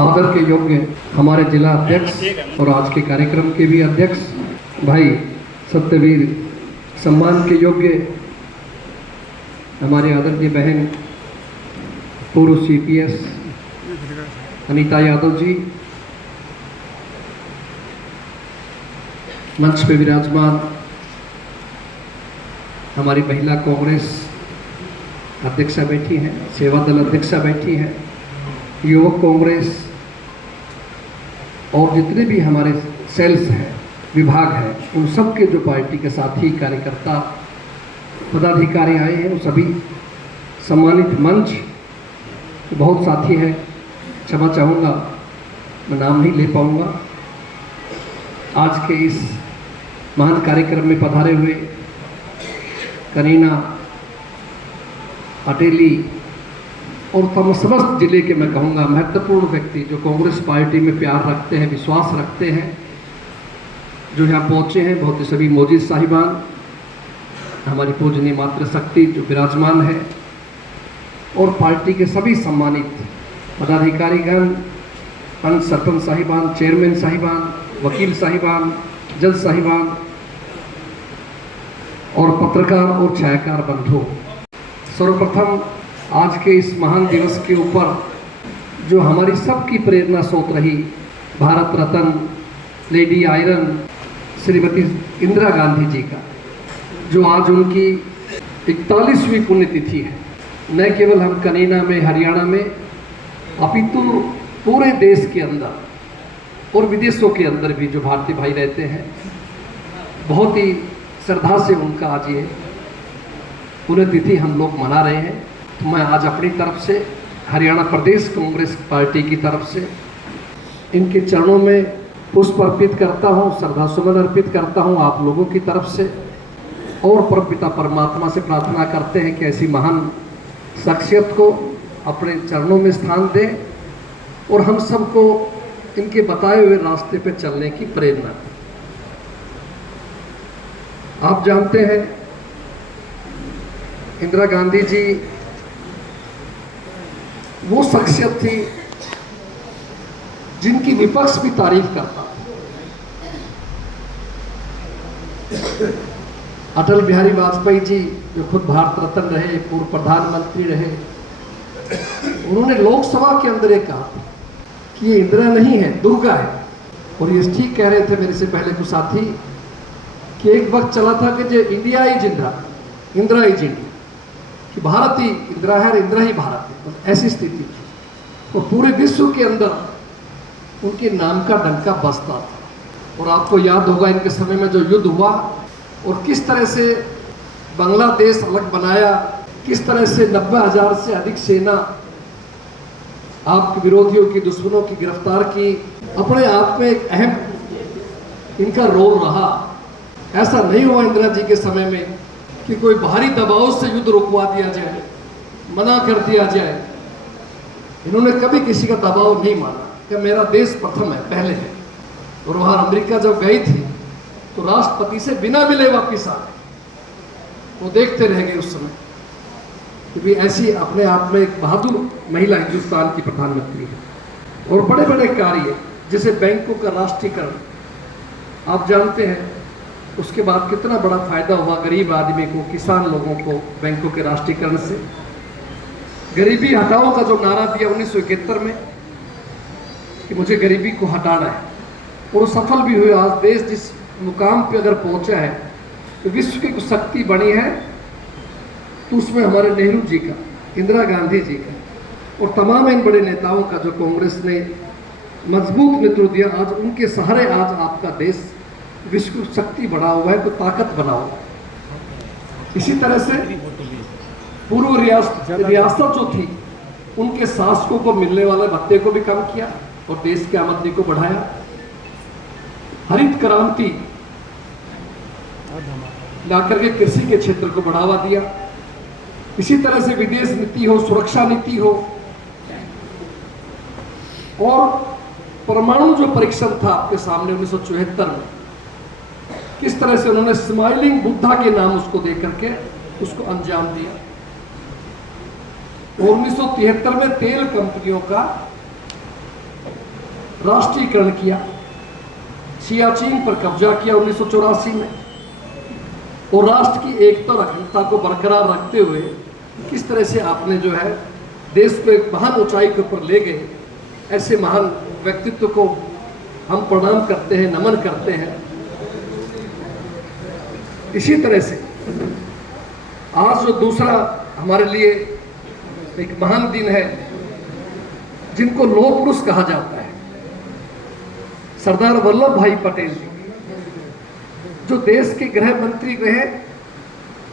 आदर के योग्य हमारे जिला अध्यक्ष और आज के कार्यक्रम के भी अध्यक्ष भाई सत्यवीर, सम्मान के योग्य हमारे आदरणीय बहन पूर्व CPS अनीता यादव जी, मंच पे विराजमान हमारी महिला कांग्रेस अध्यक्षा बैठी हैं, सेवा दल अध्यक्षा बैठी हैं, युवक कांग्रेस और जितने भी हमारे सेल्स हैं, विभाग हैं, उन सब के जो पार्टी के साथी कार्यकर्ता पदाधिकारी आए हैं, वो सभी सम्मानित मंच, बहुत साथी हैं, क्षमा चाहूँगा मैं नाम नहीं ले पाऊँगा। आज के इस महान कार्यक्रम में पधारे हुए करीना अटेली और समस्त जिले के मैं कहूँगा महत्वपूर्ण व्यक्ति जो कांग्रेस पार्टी में प्यार रखते हैं, विश्वास रखते हैं, जो यहाँ पहुँचे हैं, बहुत ही सभी मोजिद साहिबान, हमारी पूजनीय मातृशक्ति जो विराजमान है, और पार्टी के सभी सम्मानित पदाधिकारीगण, पंच सरपंच साहिबान, चेयरमैन साहिबान, वकील साहिबान, जज साहिबान और पत्रकार और छायाकार बंधु। सर्वप्रथम आज के इस महान दिवस के ऊपर जो हमारी सबकी प्रेरणा स्रोत रही, भारत रत्न लेडी आयरन श्रीमती इंदिरा गांधी जी का, जो आज उनकी 41वीं पुण्यतिथि है। न केवल हम कनीना में, हरियाणा में, अपितु पूरे देश के अंदर और विदेशों के अंदर भी जो भारतीय भाई रहते हैं, बहुत ही श्रद्धा से उनका आज ये पुण्यतिथि हम लोग मना रहे हैं। तो मैं आज अपनी तरफ से, हरियाणा प्रदेश कांग्रेस पार्टी की तरफ से इनके चरणों में पुष्प अर्पित करता हूँ, श्रद्धासुमन अर्पित करता हूँ आप लोगों की तरफ से, और परमपिता परमात्मा से प्रार्थना करते हैं कि ऐसी महान शख्सियत को अपने चरणों में स्थान दें और हम सबको इनके बताए हुए रास्ते पे चलने की प्रेरणा दें। आप जानते हैं इंदिरा गांधी जी वो शख्सियत थी जिनकी विपक्ष भी तारीफ करता। अटल बिहारी वाजपेयी जी जो खुद भारत रत्न रहे, पूर्व प्रधानमंत्री रहे, उन्होंने लोकसभा के अंदर एक कहा कि ये इंदिरा नहीं है, दुर्गा है। और ये ठीक कह रहे थे मेरे से पहले कुछ साथी कि एक वक्त चला था कि जो इंडिया ही इंदिरा, इंदिरा ही इंडिया, कि भारत ही इंदिरा है और इंदिरा ही भारत है, तो ऐसी स्थिति थी। तो पूरे विश्व के अंदर उनके नाम का डंका बजता था। और आपको याद होगा इनके समय में जो युद्ध हुआ और किस तरह से बांग्लादेश अलग बनाया, किस तरह से 90,000 से अधिक सेना आपके विरोधियों की, दुश्मनों की गिरफ्तार की, अपने आप में एक अहम इनका रोल रहा। ऐसा नहीं हुआ इंदिरा जी के समय में कि कोई बाहरी दबाव से युद्ध रुकवा दिया जाए, मना कर दिया जाए। इन्होंने कभी किसी का दबाव नहीं माना कि मेरा देश प्रथम है, पहले है। और वहाँ अमेरिका जब गई थी तो राष्ट्रपति से बिना मिले वापिस आ गए, वो देखते रह गए उस समय, क्योंकि ऐसी अपने आप में एक बहादुर महिला हिंदुस्तान की प्रधानमंत्री है। और बड़े बड़े कार्य जैसे बैंकों का राष्ट्रीयकरण, आप जानते हैं उसके बाद कितना बड़ा फायदा हुआ गरीब आदमी को, किसान लोगों को बैंकों के राष्ट्रीयकरण से। गरीबी हटाओ का जो नारा दिया 1971 में कि मुझे गरीबी को हटाना है, और सफल भी हुए। आज देश जिस मुकाम पे अगर पहुंचा है, तो विश्व की कुछ शक्ति बनी है, तो उसमें हमारे नेहरू जी का, इंदिरा गांधी जी का और तमाम इन बड़े नेताओं का जो कांग्रेस ने मजबूत नेतृत्व दिया, आज उनके सहारे आज आपका देश विश्व की शक्ति बना हुआ है, तो ताकत बना हुआ है। इसी तरह से पूर्व रियासत जो थी, उनके शासकों को मिलने वाले भत्ते को भी कम किया और देश की आमदनी को बढ़ाया। हरित क्रांति लाकर के कृषि के क्षेत्र को बढ़ावा दिया। इसी तरह से विदेश नीति हो, सुरक्षा नीति हो, और परमाणु जो परीक्षण था आपके सामने 1974 में, किस तरह से उन्होंने स्माइलिंग बुद्धा के नाम उसको देकर के उसको अंजाम दिया। और 1973 में तेल कंपनियों का राष्ट्रीयकरण किया, सियाचिन पर कब्जा किया 1984 में, और राष्ट्र की एकता और अखंडता को बरकरार रखते हुए किस तरह से आपने जो है देश को एक महान ऊंचाई के ऊपर ले गए, ऐसे महान व्यक्तित्व को हम प्रणाम करते हैं, नमन करते हैं। इसी तरह से आज जो दूसरा हमारे लिए एक महान दिन है, जिनको लौह पुरुष कहा जाता है, सरदार वल्लभ भाई पटेल जी, जो देश के गृह मंत्री रहे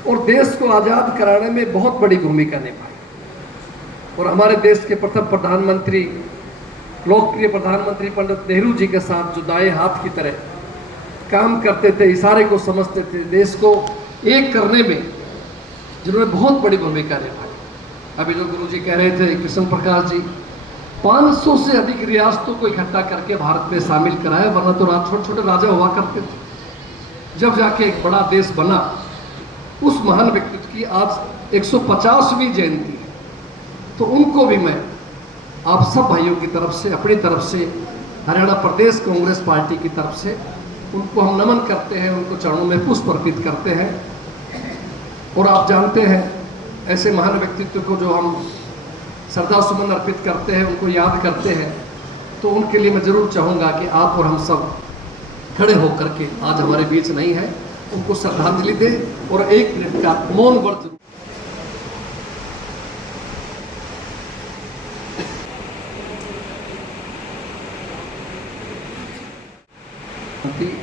और देश को आजाद कराने में बहुत बड़ी भूमिका निभाई, और हमारे देश के प्रथम प्रधानमंत्री, लोकप्रिय प्रधानमंत्री पंडित नेहरू जी के साथ जो दाएं हाथ की तरह काम करते थे, इशारे को समझते थे, देश को एक करने में जिन्होंने बहुत बड़ी भूमिका निभाई। अभी जो गुरु जी कह रहे थे, कृष्ण प्रकाश जी, 500 से अधिक रियासतों को इकट्ठा करके भारत में शामिल कराया, वरना तो छोटे छोटे राजा हुआ करते थे। जब जाके एक बड़ा देश बना, उस महान व्यक्तित्व की आज 150वीं जयंती है, तो उनको भी मैं आप सब भाइयों की तरफ से, अपनी तरफ से, हरियाणा प्रदेश कांग्रेस पार्टी की तरफ से उनको हम नमन करते हैं, उनको चरणों में पुष्प अर्पित करते हैं। और आप जानते हैं, ऐसे महान व्यक्तित्व को जो हम श्रद्धा सुमन अर्पित करते हैं, उनको याद करते हैं, तो उनके लिए मैं जरूर चाहूँगा कि आप और हम सब खड़े होकर के, आज हमारे बीच नहीं है, उनको श्रद्धांजलि दें और 1 मिनट का मौन व्रत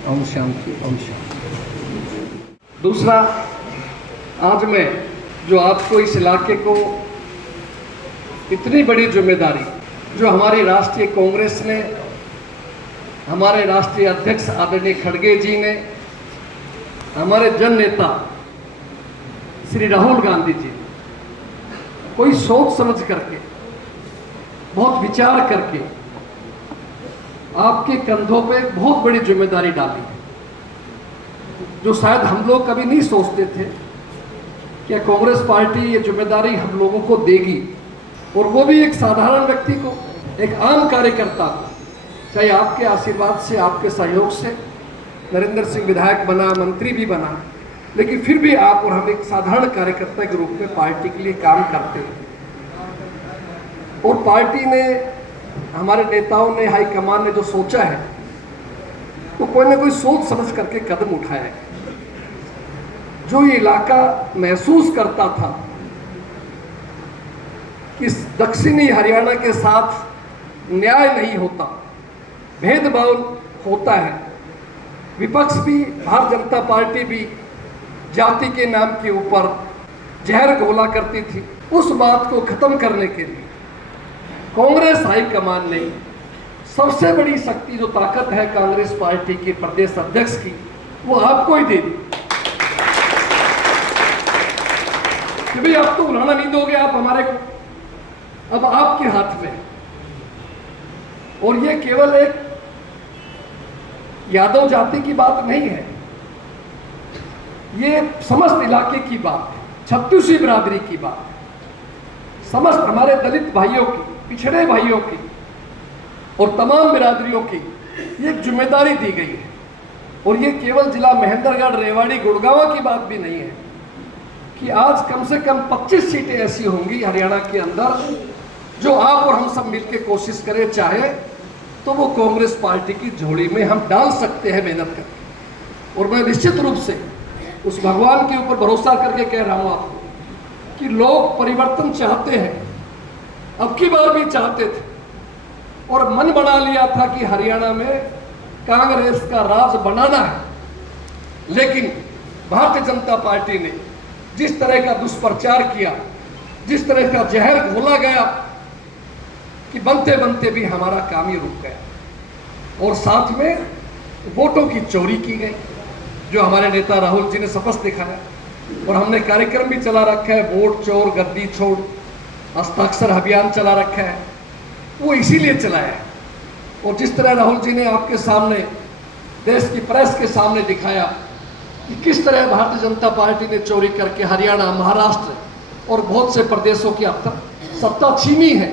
ओम शांति ओम शांति। दूसरा, आज मैं जो आपको इस इलाके को इतनी बड़ी जिम्मेदारी जो हमारी राष्ट्रीय कांग्रेस ने, हमारे राष्ट्रीय अध्यक्ष आदरणीय खड़गे जी ने, हमारे जन नेता श्री राहुल गांधी जी, कोई सोच समझ करके, बहुत विचार करके आपके कंधों पे बहुत बड़ी जिम्मेदारी डाली है, जो शायद हम लोग कभी नहीं सोचते थे कि कांग्रेस पार्टी ये जिम्मेदारी हम लोगों को देगी, और वो भी एक साधारण व्यक्ति को, एक आम कार्यकर्ता को। चाहे आपके आशीर्वाद से, आपके सहयोग से नरेंद्र सिंह विधायक बना, मंत्री भी बना, लेकिन फिर भी आप और हम एक साधारण कार्यकर्ता के रूप में पार्टी के लिए काम करते हैं। और पार्टी ने, हमारे नेताओं ने, हाईकमान ने जो सोचा है, तो कोई ना कोई सोच समझ करके कदम उठाया है। जो ये इलाका महसूस करता था कि दक्षिणी हरियाणा के साथ न्याय नहीं होता, भेदभाव होता है, विपक्ष भी, भारतीय जनता पार्टी भी जाति के नाम के ऊपर जहर घोला करती थी, उस बात को खत्म करने के लिए कांग्रेस हाईकमान ने सबसे बड़ी शक्ति, जो ताकत है कांग्रेस पार्टी के प्रदेश अध्यक्ष की, वो आपको ही दे दी कि भाई आप तो उड़ाना नहीं दोगे आप हमारे को, अब आपके हाथ में। और ये केवल एक यादव जाति की बात नहीं है, ये समस्त इलाके की बात है, छत्तीसवीं बिरादरी की बात है, समस्त हमारे दलित भाइयों की, पिछड़े भाइयों की और तमाम बिरादरियों की ये एक जिम्मेदारी दी गई है। और ये केवल जिला महेंद्रगढ़, रेवाड़ी, गुड़गांव की बात भी नहीं है कि आज कम से कम 25 सीटें ऐसी होंगी हरियाणा के अंदर जो आप और हम सब मिलकर कोशिश करें, चाहे तो वो कांग्रेस पार्टी की झोली में हम डाल सकते हैं मेहनत करके। और मैं निश्चित रूप से उस भगवान के ऊपर भरोसा करके कह रहा हूँ आपको कि लोग परिवर्तन चाहते हैं, अब की बार भी चाहते थे, और मन बना लिया था कि हरियाणा में कांग्रेस का राज बनाना है। लेकिन भारतीय जनता पार्टी ने जिस तरह का दुष्प्रचार किया, जिस तरह का जहर घोला गया, कि बनते बनते भी हमारा काम ही रुक गया। और साथ में वोटों की चोरी की गई, जो हमारे नेता राहुल जी ने शपथ दिखाया, और हमने कार्यक्रम भी चला रखा है, वोट चोर गद्दी छोड़ हस्ताक्षर अभियान चला रखा है, वो इसीलिए चलाया है। और जिस तरह राहुल जी ने आपके सामने, देश की प्रेस के सामने दिखाया कि किस तरह भारतीय जनता पार्टी ने चोरी करके हरियाणा, महाराष्ट्र और बहुत से प्रदेशों की अब तक सत्ता छीनी है,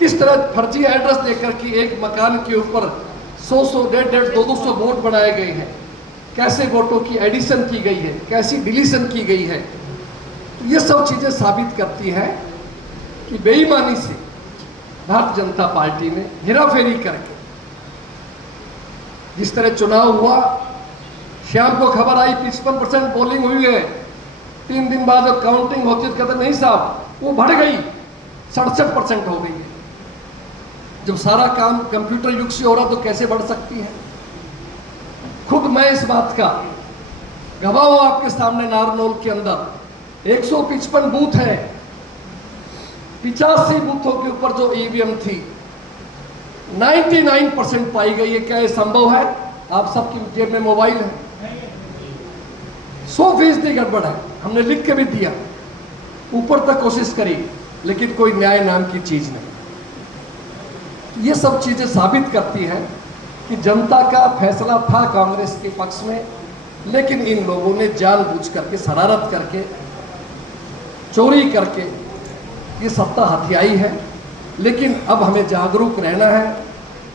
किस तरह फर्जी एड्रेस देकर के एक मकान के ऊपर 100 150 200 वोट बनाए गए हैं, कैसे वोटों की एडिशन की गई है, कैसी डिलीशन की गई है। तो ये सब चीज़ें साबित करती है कि बेईमानी से भारतीय जनता पार्टी ने हेराफेरी करके, जिस तरह चुनाव हुआ, शाम को खबर आई 55% पोलिंग हुई है, 3 दिन बाद जब काउंटिंग होती है तो कहते नहीं साहब वो बढ़ गई, 67% हो गई है। जब सारा काम कंप्यूटर युग से हो रहा तो कैसे बढ़ सकती है। खुद मैं इस बात का गवाह हूं आपके सामने। नारनौल के अंदर 155 बूथ है, 85 बूथों के ऊपर जो ईवीएम थी 99% पाई गई है। क्या ये संभव है? आप सबकी जेब में मोबाइल है, 100% गड़बड़ है, हमने लिख के भी दिया, ऊपर तक कोशिश करी, लेकिन कोई न्याय नाम की चीज नहीं। ये सब चीजें साबित करती है कि जनता का फैसला था कांग्रेस के पक्ष में, लेकिन इन लोगों ने जानबूझ करके, शरारत करके, चोरी करके ये सत्ता हथियाई है। लेकिन अब हमें जागरूक रहना है।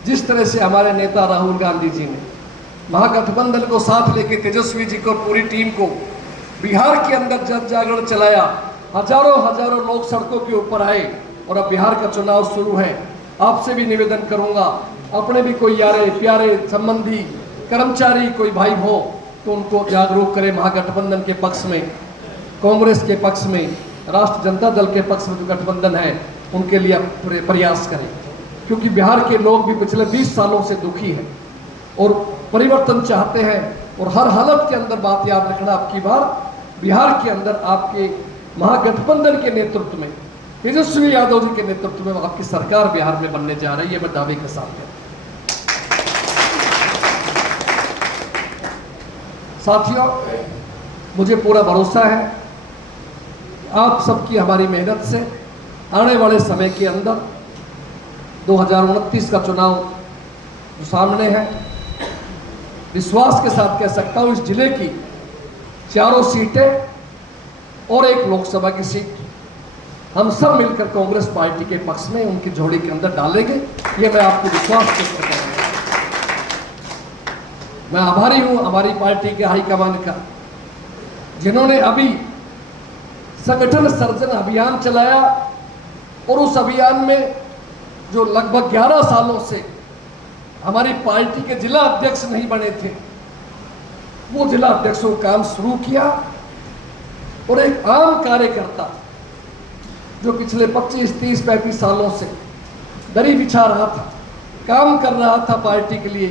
जिस तरह से हमारे नेता राहुल गांधी जी ने महागठबंधन को साथ लेके तेजस्वी जी को, पूरी टीम को बिहार के अंदर जन जागरण चलाया, हजारों लोग सड़कों के ऊपर आए और अब बिहार का चुनाव शुरू है। आपसे भी निवेदन करूंगा, अपने भी कोई यारे प्यारे संबंधी कर्मचारी कोई भाई हो तो उनको जागरूक करें महागठबंधन के पक्ष में, कांग्रेस के पक्ष में, राष्ट्रीय जनता दल के पक्ष में जो गठबंधन है उनके लिए प्रयास करें। क्योंकि बिहार के लोग भी पिछले 20 सालों से दुखी हैं और परिवर्तन चाहते हैं। और हर हालत के अंदर बात याद रखना, आपकी बार बिहार के अंदर आपके महागठबंधन के नेतृत्व में, तेजस्वी यादव जी के नेतृत्व में आपकी सरकार बिहार में बनने जा रही है। मैं दावे के साथ कहता हूं। साथियों, मुझे पूरा भरोसा है आप सबकी हमारी मेहनत से आने वाले समय के अंदर 2029 का चुनाव जो सामने है, विश्वास के साथ कह सकता हूं इस जिले की 4 सीटें और 1 लोकसभा की सीट हम सब मिलकर कांग्रेस पार्टी के पक्ष में उनकी झोली के अंदर डालेंगे। ये मैं आपको विश्वास के साथ कहता हूं। मैं आभारी हूं हमारी पार्टी के हाईकमान का, जिन्होंने अभी संगठन सर्जन अभियान चलाया और उस अभियान में जो लगभग 11 सालों से हमारी पार्टी के जिला अध्यक्ष नहीं बने थे, वो जिला अध्यक्षों का काम शुरू किया। और एक आम कार्यकर्ता जो पिछले 25, 30, 35 सालों से दरी बिछा रहा था, काम कर रहा था पार्टी के लिए,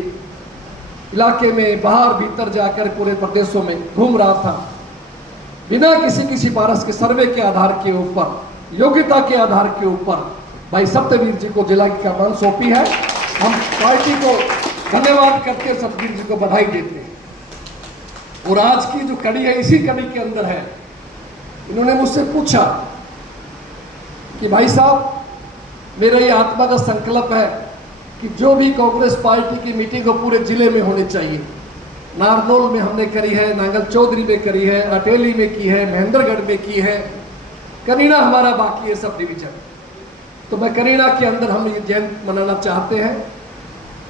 इलाके में बाहर भीतर जाकर पूरे प्रदेशों में घूम रहा था, बिना किसी सिफारिश के, सर्वे के आधार के ऊपर, योग्यता के आधार के ऊपर भाई सत्यवीर जी को जिला की कमान सौंपी है। हम पार्टी को धन्यवाद करके सत्यवीर जी को बधाई देते हैं। और आज की जो कड़ी है, इसी कड़ी के अंदर है, इन्होंने मुझसे पूछा कि भाई साहब, मेरा ये आत्मा का संकल्प है कि जो भी कांग्रेस पार्टी की मीटिंग हो पूरे जिले में होनी चाहिए। नारनौल में हमने करी है, नांगल चौधरी में करी है, अटेली में की है, महेंद्रगढ़ में की है, करीना हमारा बाकी है सब डिवीजन। तो मैं करीना के अंदर हम ये जयंती मनाना चाहते हैं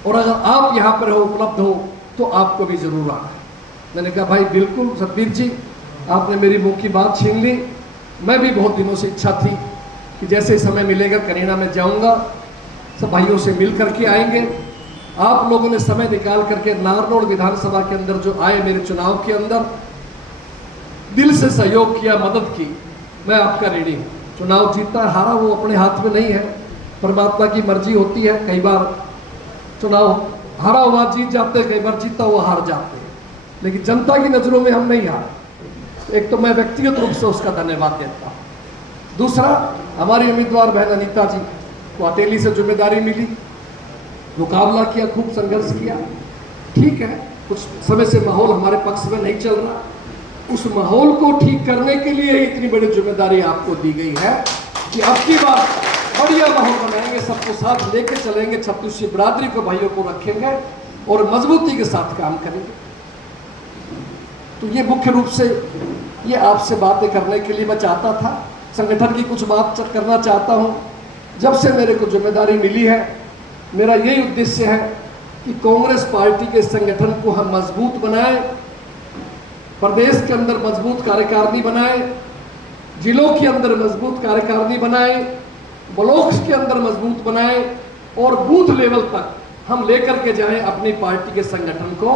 और अगर आप यहाँ पर हो, उपलब्ध हो तो आपको भी जरूर आना है। मैंने कहा भाई बिल्कुल सतबीर जी, आपने मेरी मुंह की बात छीन ली। मैं भी बहुत दिनों से इच्छा थी कि जैसे समय मिलेगा करीना में जाऊंगा, सब भाइयों से मिल करके आएंगे। आप लोगों ने समय निकाल करके नारनौल विधानसभा के अंदर जो आए, मेरे चुनाव के अंदर दिल से सहयोग किया, मदद की, मैं आपका ऋणी हूँ। चुनाव जीता हारा वो अपने हाथ में नहीं है, परमात्मा की मर्जी होती है। कई बार चुनाव हारा हुआ जीत जाते, कई बार जीता हुआ हार जाते हैं, लेकिन जनता की नजरों में हम नहीं हारे। एक तो मैं व्यक्तिगत रूप से उसका धन्यवाद देता हूँ। दूसरा, हमारी उम्मीदवार बहन अनीता जी को अटेली से जिम्मेदारी मिली, मुकाबला किया, खूब संघर्ष किया। ठीक है, कुछ समय से माहौल हमारे पक्ष में नहीं चल रहा, उस माहौल को ठीक करने के लिए इतनी बड़ी जिम्मेदारी आपको दी गई है कि अब की बार बढ़िया माहौल बनाएंगे, सबको साथ लेके चलेंगे, छत्तीसगढ़ बिरादरी को, भाइयों को रखेंगे और मजबूती के साथ काम करेंगे। तो ये मुख्य रूप से ये आपसे बातें करने के लिए मैं चाहता था। संगठन की कुछ बात करना चाहता हूँ। जब से मेरे को जिम्मेदारी मिली है, मेरा यही उद्देश्य है कि कांग्रेस पार्टी के संगठन को हम मजबूत बनाएं, प्रदेश के अंदर मजबूत कार्यकारिणी बनाएं, जिलों के अंदर मजबूत कार्यकारिणी बनाएं, ब्लॉक्स के अंदर मजबूत बनाएं और बूथ लेवल तक हम लेकर के जाएं अपनी पार्टी के संगठन को,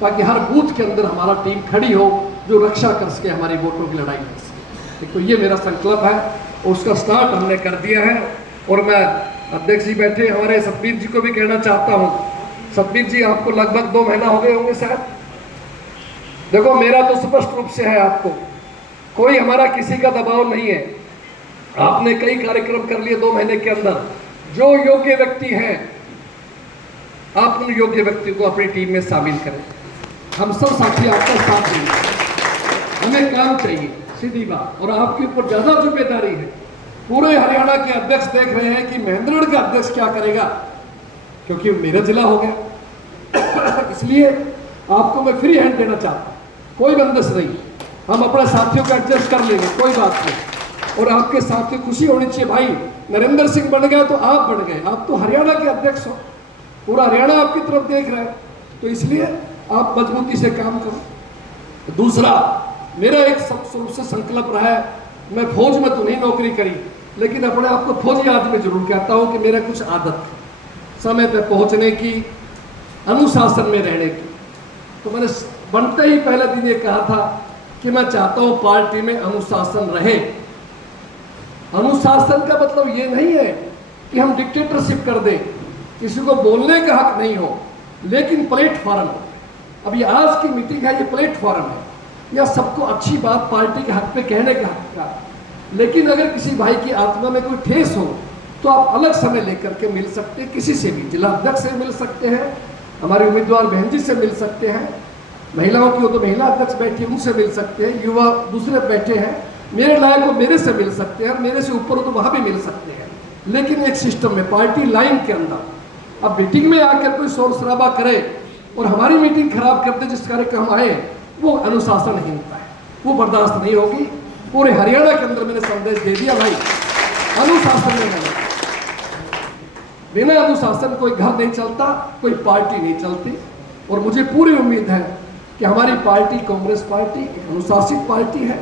ताकि हर बूथ के अंदर हमारा टीम खड़ी हो जो रक्षा कर सके, हमारी वोटों की लड़ाई कर सके। तो ये मेरा संकल्प है और उसका स्टार्ट हमने कर दिया है। और मैं अध्यक्ष जी बैठे हमारे सतबीर जी को भी कहना चाहता हूँ। सतबीर जी, आपको लगभग 2 महीना हो गए होंगे शायद। देखो, मेरा तो स्पष्ट रूप से है, आपको कोई हमारा किसी का दबाव नहीं है। आपने कई कार्यक्रम कर लिए 2 महीने के अंदर। जो योग्य व्यक्ति हैं, आप उन योग्य व्यक्ति को अपनी टीम में शामिल करें। हम सब साथी आपका साथ देंगे, हमें काम चाहिए, सीधी बात। और आपके ऊपर ज्यादा जिम्मेदारी है। पूरे हरियाणा के अध्यक्ष देख रहे हैं कि महेंद्रगढ़ का अध्यक्ष क्या करेगा, क्योंकि मेरा जिला हो गया। इसलिए आपको मैं फ्री हैंड देना चाहता हूँ, कोई बंदिश नहीं। हम अपने साथियों को एडजस्ट कर लेंगे, कोई बात नहीं। और आपके साथ की खुशी होनी चाहिए। भाई नरेंद्र सिंह बन गया तो आप बन गए, आप तो हरियाणा के अध्यक्ष हो, पूरा हरियाणा आपकी तरफ देख रहा है। तो इसलिए आप मजबूती से काम करो। दूसरा, मेरा एक शुरू से संकल्प रहा है, मैं फौज में तो नहीं नौकरी करी, लेकिन अपने आप को फौजी आदमी जरूर कहता हूँ कि मेरा कुछ आदत है समय पे पहुंचने की, अनुशासन में रहने की। तो मैंने बनते ही पहले दिन ये कहा था कि मैं चाहता हूँ पार्टी में अनुशासन रहे। अनुशासन का मतलब ये नहीं है कि हम डिक्टेटरशिप कर दें, किसी को बोलने का हक नहीं हो, लेकिन प्लेटफॉर्म हो। अभी आज की मीटिंग है, ये प्लेटफॉर्म है, या सबको अच्छी बात पार्टी के हक पे कहने का हक का। लेकिन अगर किसी भाई की आत्मा में कोई ठेस हो तो आप अलग समय लेकर के मिल सकते हैं, किसी से भी, जिला अध्यक्ष से मिल सकते हैं, हमारे उम्मीदवार बहन जी से मिल सकते हैं, महिलाओं की हो तो महिला अध्यक्ष बैठी उनसे मिल सकते हैं, युवा दूसरे बैठे हैं, मेरे लायक हो मेरे से मिल सकते हैं, मेरे से ऊपर हो तो वहाँ भी मिल सकते हैं, लेकिन एक सिस्टम में, पार्टी लाइन के अंदर। अब मीटिंग में आकर कोई शोर शराबा करे और हमारी मीटिंग खराब कर दे, जिस कार्यक्रम आए, वो अनुशासनहीनता है, वो बर्दाश्त नहीं होगी। पूरे हरियाणा के अंदर मैंने संदेश दे दिया, भाई अनुशासन में रहना। बिना अनुशासन कोई घर नहीं चलता, कोई पार्टी नहीं चलती। और मुझे पूरी उम्मीद है कि हमारी पार्टी, कांग्रेस पार्टी, एक अनुशासित पार्टी है।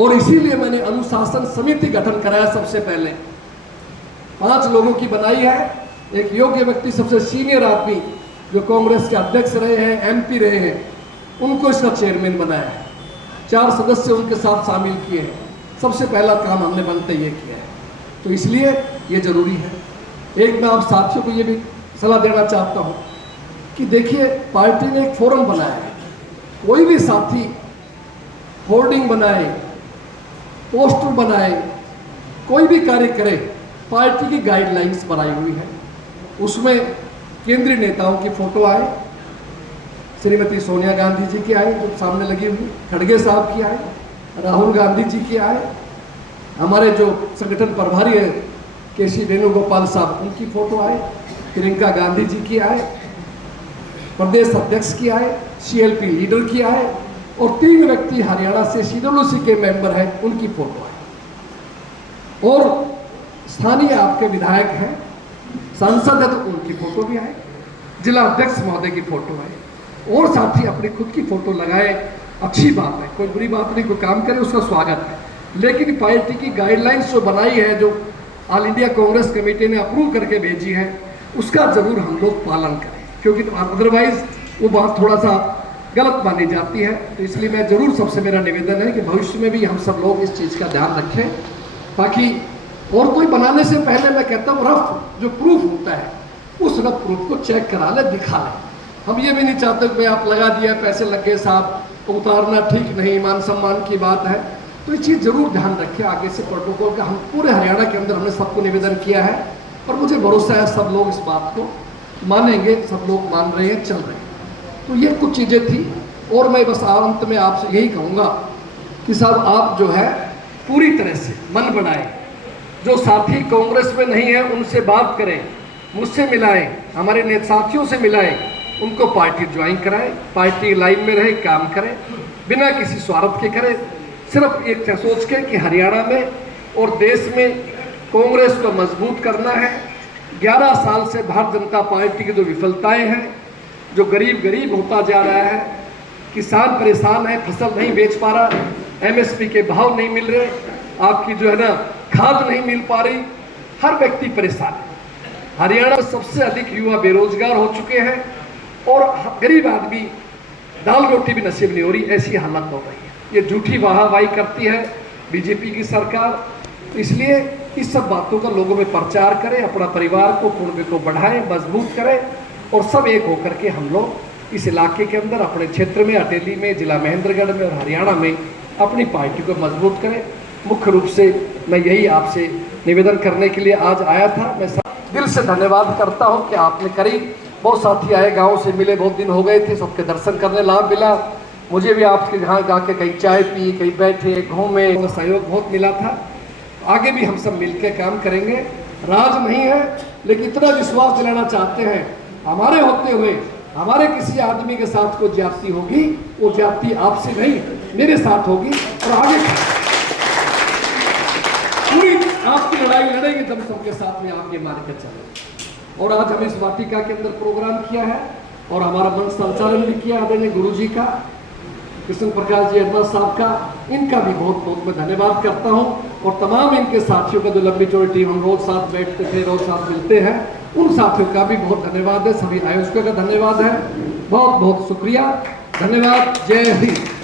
और इसीलिए मैंने अनुशासन समिति गठन कराया। सबसे पहले 5 लोगों की बनाई है। एक योग्य व्यक्ति, सबसे सीनियर आदमी जो कांग्रेस के अध्यक्ष रहे हैं, एमपी रहे हैं, उनको इसका चेयरमैन बनाया है। 4 सदस्य उनके साथ शामिल किए हैं। सबसे पहला काम हमने बनते ये किया है, तो इसलिए ये जरूरी है। एक मैं आप साथियों को ये भी सलाह देना चाहता हूँ कि देखिए, पार्टी ने एक फोरम बनाया है। कोई भी साथी होर्डिंग बनाए, पोस्टर बनाए, कोई भी कार्य करे, पार्टी की गाइडलाइंस बनाई हुई है। उसमें केंद्रीय नेताओं की फोटो आए, श्रीमती सोनिया गांधी जी की आए जो सामने लगी हुई, खड़गे साहब की आए, राहुल गांधी जी की आए, हमारे जो संगठन प्रभारी है केसी वेणुगोपाल साहब, उनकी फोटो आए, प्रियंका गांधी जी की आए, प्रदेश अध्यक्ष की आए, सीएलपी लीडर की आए, और 3 व्यक्ति हरियाणा से सीडब्ल्यूसी के मेंबर हैं, उनकी फोटो आए। और स्थानीय आपके विधायक हैं, सांसद है तो उनकी फोटो भी आए, जिला अध्यक्ष महोदय की फोटो आए, और साथी अपनी खुद की फोटो लगाए। अच्छी बात है, कोई बुरी बात नहीं, कोई काम करे उसका स्वागत है। लेकिन पार्टी की गाइडलाइंस जो बनाई है, जो ऑल इंडिया कांग्रेस कमेटी ने अप्रूव करके भेजी है, उसका जरूर हम लोग पालन करें, क्योंकि अदरवाइज वो बात थोड़ा सा गलत मानी जाती है। तो इसलिए मैं जरूर, सबसे मेरा निवेदन है कि भविष्य में भी हम सब लोग इस चीज़ का ध्यान रखें, ताकि और कोई बनाने से पहले मैं कहता हूँ रफ जो प्रूफ होता है, उस रफ प्रूफ को चेक करा ले, दिखा ले। हम ये भी नहीं चाहते कि आप लगा दिया, पैसे लग गए साहब, तो उतारना ठीक नहीं, मान सम्मान की बात है। तो ये चीज़ जरूर ध्यान रखें आगे से प्रोटोकॉल का। हम पूरे हरियाणा के अंदर हमने सबको निवेदन किया है, और मुझे भरोसा है सब लोग इस बात को मानेंगे, सब लोग मान रहे हैं, चल रहे हैं। तो ये कुछ चीज़ें थी। और मैं बस अंत में आपसे यही कहूँगा कि साहब, आप जो है पूरी तरह से मन बनाएं। जो साथी कांग्रेस में नहीं है उनसे बात करें, मुझसे मिलाएं, हमारे साथियों से मिलाएं, उनको पार्टी ज्वाइन कराएं, पार्टी लाइन में रहे, काम करें, बिना किसी स्वार्थ के करें, सिर्फ एक सोच के कि हरियाणा में और देश में कांग्रेस को मजबूत करना है। 11 साल से भारतीय जनता पार्टी की जो विफलताएं हैं, जो गरीब होता जा रहा है, किसान परेशान है, फसल नहीं बेच पा रहा, एमएसपी के भाव नहीं मिल रहे, आपकी जो है ना खाद नहीं मिल पा रही, हर व्यक्ति परेशान है। हरियाणा में सबसे अधिक युवा बेरोजगार हो चुके हैं और गरीब आदमी दाल रोटी भी नसीब नहीं हो रही, ऐसी हालत हो रही है। ये झूठी वाहवाही करती है बीजेपी की सरकार, इसलिए इस सब बातों का लोगों में प्रचार करें, अपना परिवार को, कुटुंब को बढ़ाएं, मजबूत करें और सब एक होकर के हम लोग इस इलाके के अंदर, अपने क्षेत्र में, अटेली में, जिला महेंद्रगढ़ में और हरियाणा में अपनी पार्टी को मजबूत करें। मुख्य रूप से मैं यही आपसे निवेदन करने के लिए आज आया था। मैं दिल से धन्यवाद करता हूँ कि आपने करी। बहुत साथी आए, गाँव से मिले, बहुत दिन हो गए थे, सबके दर्शन करने लाभ मिला। मुझे भी आपके यहाँ गा के कहीं चाय पी, कहीं बैठे, घूमे, सहयोग बहुत मिला था। आगे भी हम सब मिलकर काम करेंगे। राज नहीं है, लेकिन इतना विश्वास दिलाना चाहते हैं, हमारे होते हुए हमारे किसी आदमी के साथ कोई ज्यादती होगी, वो ज्यादती आपसे नहीं, मेरे साथ होगी और आगे पूरी आपकी लड़ाई लड़ेंगे तब सबके साथ में आप ये मार के चले। और आज हम इस वाटिका के अंदर प्रोग्राम किया है और हमारा मंच संचालन भी किया आदरणीय गुरु जी का, कृष्ण प्रकाश जी अहमद साहब का, इनका भी बहुत बहुत मैं धन्यवाद करता हूं। और तमाम इनके साथियों का, जो लंबी चौड़ी टीम, हम रोज साथ बैठते थे, रोज साथ मिलते हैं, उन साथियों का भी बहुत धन्यवाद है। सभी आयोजकों का धन्यवाद है। बहुत बहुत शुक्रिया, धन्यवाद। जय हिंद।